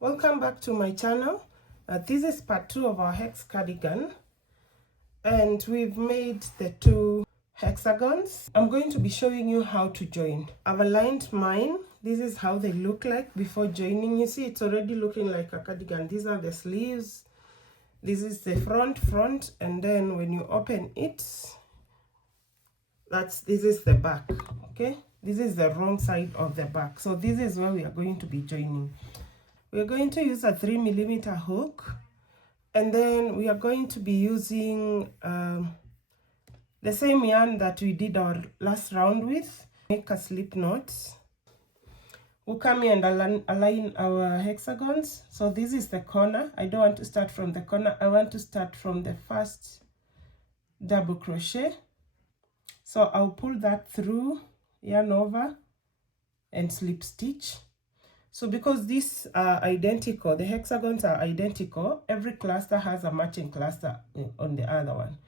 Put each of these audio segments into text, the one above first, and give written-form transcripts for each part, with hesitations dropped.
Welcome back to my channel. This is part 2 of our hex cardigan, and we've made the 2 hexagons. I'm going to be showing you how to join. I've aligned mine. This is how they look like before joining. You see, it's already looking like a cardigan. These are the sleeves. This is the front, and then when you open it, this is the back. Okay, this is the wrong side of the back. So this is where we are going to be joining. We're going to use a 3mm hook, and then we are going to be using the same yarn that we did our last round with. Make a slip knot. We'll come here and align our hexagons. So this is the corner. I don't want to start from the corner. I want to start from the first double crochet. So I'll pull that through, yarn over, and slip stitch. So because these are identical, the hexagons are identical, every cluster has a matching cluster on the other one.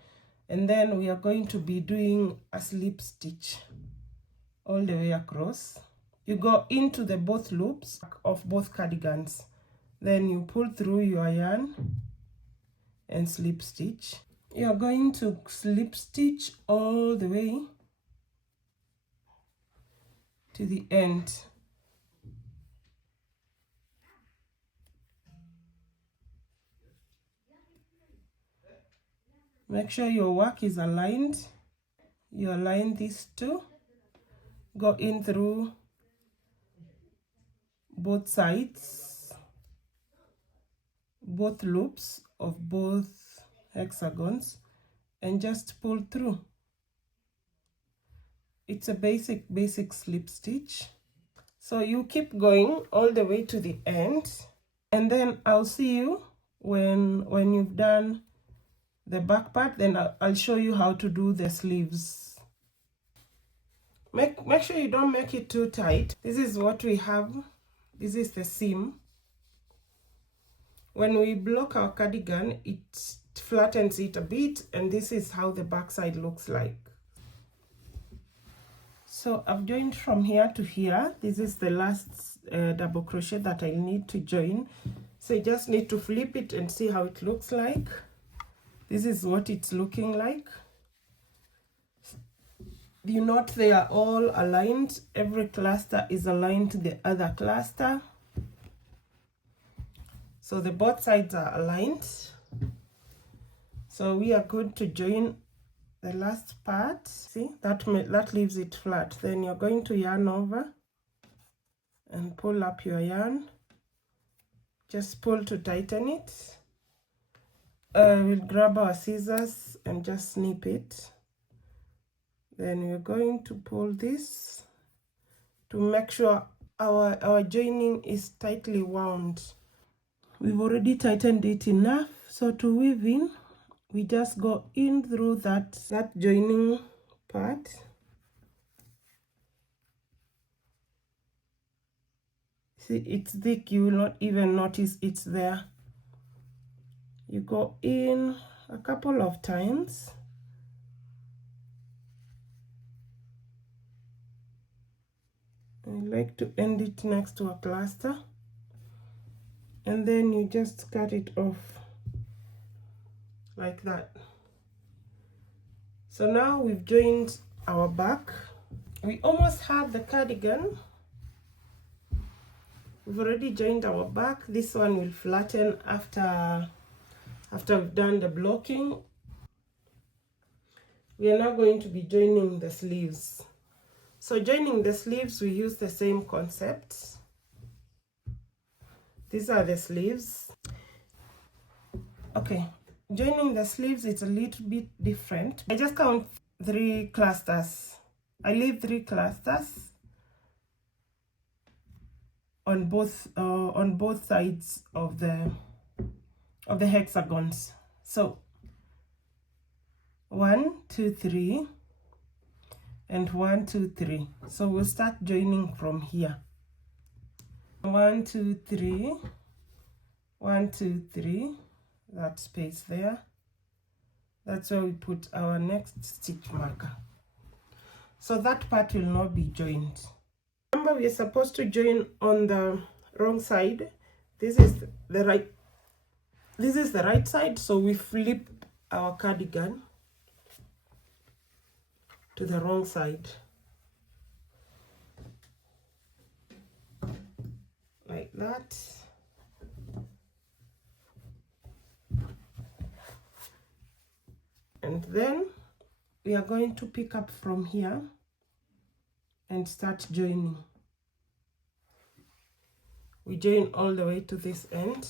And then we are going to be doing a slip stitch all the way across. You go into the both loops of both cardigans. Then you pull through your yarn and slip stitch. You are going to slip stitch all the way to the end. Make sure your work is aligned. You align these two. Go in through both sides, both loops of both hexagons, and just pull through. It's a basic slip stitch. So you keep going all the way to the end, and then I'll see you when you've done the back part. Then I'll show you how to do the sleeves. Make sure you don't make it too tight. This is what we have. This is the seam. When we block our cardigan, it flattens it a bit, and this is how the back side looks like. So I've joined from here to here. This is the last double crochet that I need to join. So you just need to flip it and see how it looks like. This is what it's looking like. You note they are all aligned. Every cluster is aligned to the other cluster. So the both sides are aligned. So we are good to join the last part. See, that leaves it flat. Then you're going to yarn over and pull up your yarn. Just pull to tighten it. We'll grab our scissors and just snip it. Then we're going to pull this to make sure our joining is tightly wound. We've already tightened it enough, so to weave in, we just go in through that joining part. See, it's thick, you will not even notice it's there. You go in a couple of times. I like to end it next to a cluster, and then you just cut it off like that. So now we've joined our back. We almost have the cardigan. We've already joined our back. This one will flatten after we've done the blocking. We are now going to be joining the sleeves. So joining the sleeves, we use the same concept. These are the sleeves. Okay, joining the sleeves, it's a little bit different. I just count 3 clusters. I leave 3 clusters on both sides of the hexagons. So 1, 2, 3, and 1, 2, 3. So we'll start joining from here. 1, 2, 3, 1, 2, 3. That space there. That's where we put our next stitch marker. So that part will not be joined. Remember, we are supposed to join on the wrong side. This is the right side, so we flip our cardigan to the wrong side, like that. And then we are going to pick up from here and start joining. We join all the way to this end.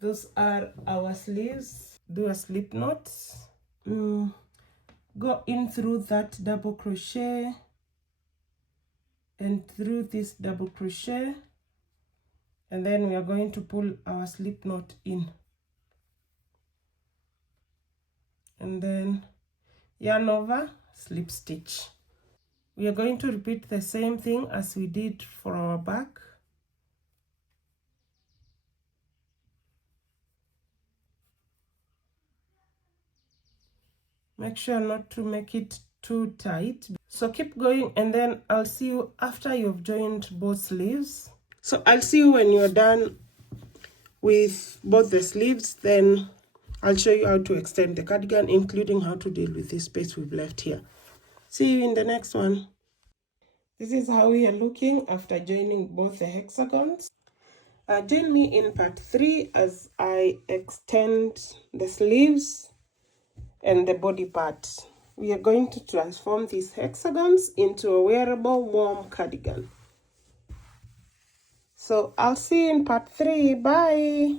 Those are our sleeves. Do a slip knot. Go in through that double crochet and through this double crochet, and then we are going to pull our slip knot in, and then yarn over, slip stitch. We are going to repeat the same thing as we did for our back. Make sure not to make it too tight. So keep going, and then I'll see you after you've joined both sleeves. So I'll see you when you're done with both the sleeves. Then I'll show you how to extend the cardigan, including how to deal with this space we've left here. See you in the next one. This is how we are looking after joining both the hexagons. Join me in part 3 as I extend the sleeves and the body part. We are going to transform these hexagons into a wearable warm cardigan. So I'll see you in part 3. Bye.